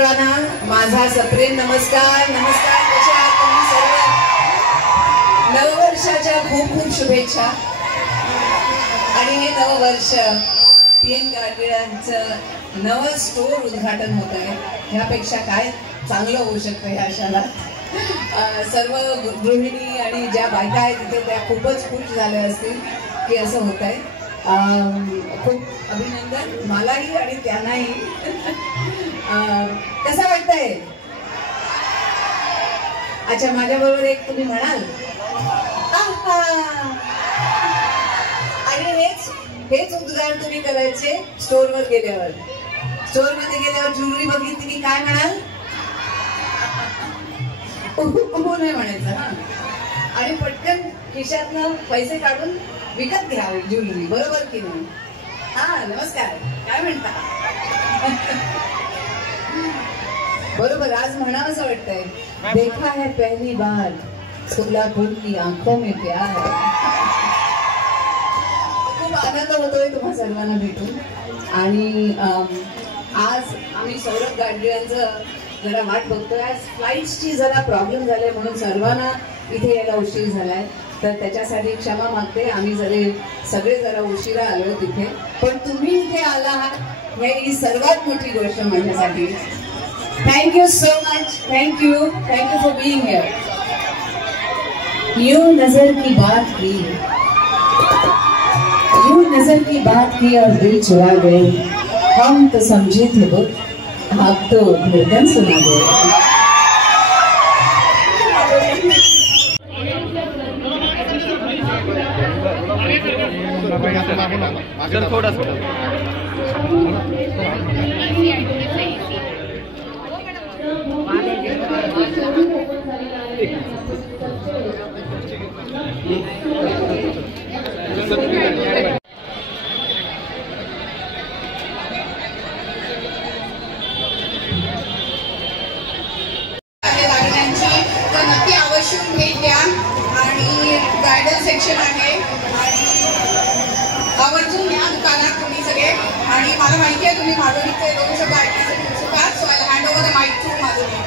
सर्वांना माझा सप्रेम नमस्कार. नमस्कार, कसे आहात तुम्ही सर्व? नववर्षाच्या खूप खूप शुभेच्छा. आणि हे नववर्ष PN गाडगिळांचं नवं स्टोर उद्घाटन होत आहे. ह्यापेक्षा काय चांगलं होऊ शकतं ह्या क्षणात. सर्व गृहिणी आणि ज्या बायका आहेत तिथे त्या खूपच खुश झाल्या असतील की असं होत आहे. खूप अभिनंदन मलाही आणि त्यांनाही. कसं वाटतंय? अच्छा, माझ्या बरोबर एक तुम्ही म्हणाल. आणि हेच उद्गार तुम्ही करायचे स्टोरवर गेल्यावर. स्टोरमध्ये गेल्यावर ज्वेलरी बघितली की काय म्हणाल? नाही म्हणायचं. हा, आणि पटकन खिशातनं पैसे काढून विकत घ्यावे ज्वेलरी, बरोबर की नाही? हा, नमस्कार, काय म्हणता? बरोबर, आज म्हणावं असं वाटतंय, देखा है पहली बार सोलापूर की आंखों में प्यार. खूप आनंद होतोय तुम्हा सर्वांना भेटून. आणि आज आम्ही सौरभ गाडगिळांचं जरा वाट बघतोय. आज फ्लाईट्सची जरा प्रॉब्लेम झाले म्हणून सर्वांना इथे यायला उशीर झालाय, तर त्याच्यासाठी क्षमा मागते. आम्ही सगळे जरा उशिरा आलो तिथे, पण तुम्ही इथे आला आहात ही सर्वात मोठी गोष्ट माझ्यासाठी. Thank you so much. Thank you for being here. यूं नजर की बात की, यूं नजर की बात की और दिल चुरा गए. हम तो समझे थे वो, आप तो धड़कन सुना गए. थोड़ा तर नक्की आवश्यक भेट द्या. आणि ब्रायडल सेक्शन आहे आणि आवर्जून या दुकानात तुम्ही सगळे. आणि मला माहिती आहे तुम्ही माधुरीचे 2 शब्द ऐकण्यासाठी उत्सुक आहात, so I hand over the mic to Madhuri.